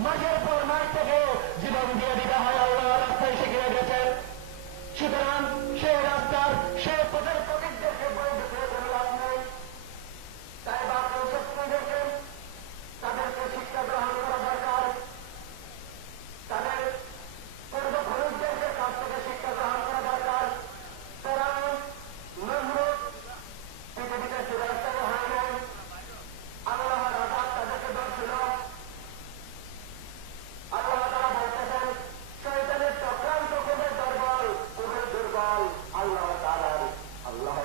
মাঝের পর মাঠ থেকে জীবন দিয়ে দিতে হয় আল্লাহ রাস্তায় শিখিয়ে গেছেন। সুতরাং সে রাস্তার সে পথের প্রতিজ্ঞাকে বই দেখে কোনো লাভ নেই। তাই বাপের শক্তি দেখেন তাদেরকে শিক্ষা গ্রহণ করা দরকার। তাদের পূর্বপুরুষদেরকে কাছ থেকে শিক্ষা গ্রহণ করা দরকার। তারা নমরুদ পৃথিবীতে চিরস্থায়ী হয় নাই। আল্লাহর আযাব তাদেরকে ধরছিল। আল্লাহ তাআলা বলতেছেন শয়তানের চক্রান্ত খুবই দুর্বল, খুবই দুর্বল। আল্লাহ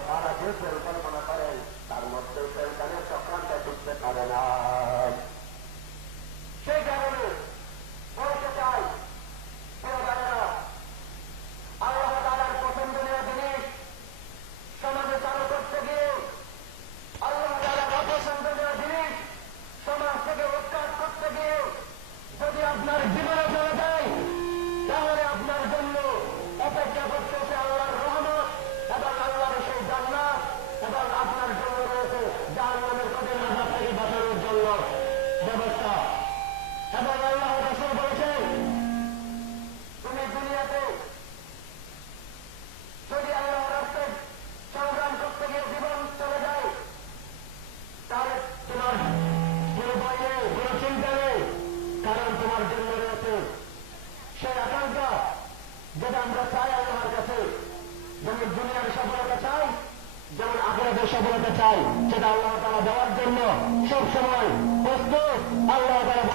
তাআলা যে পরিকল্পনা করেন তার মধ্যে শয়তানের চক্রান্ত ঢুকতে পারে না। সেই কারণে বলতে চাই প্রিয় ভাইয়েরা, আল্লাহ তাআলার পছন্দনীয় জিনিস সমাজে চালু করতে গিয়ে আল্লাহ তাআলার অপছন্দনীয় জিনিস সমাজ থেকে উৎখাত করতে গিয়ে যদি আপনার জীবনে চলে যায় তাহলে আপনার জন্য অপেক্ষা করতেছে আল্লাহর রহমত এবং আল্লাহর সেই জান্নাত এবং আপনার জন্য রয়েছে জাহান্নামের কঠিন আযাব থেকে বাঁচানোর জন্য ব্যবস্থা। এবং আল্লাহ রাসূল বলেছেন তুমি দুনিয়াতে যদি আল্লাহর রাস্তায় সংগ্রাম করতে গিয়ে জীবন চলে যায় তাহলে তোমার কোনো ভয় নেই, কোনো চিন্তা নেই, কারণ তোমার জন্য রয়েছে সেই আকাঙ্ক্ষা যেটা আমরা চাই আল্লাহর কাছে। যেমন দুনিয়ার সফলতা চাই, যেমন আখিরাতের সফলতা চাই, সেটা আল্লাহ তাআলা দেওয়ার জন্য সবসময় প্রস্তুত। আল্লাহ তাআলা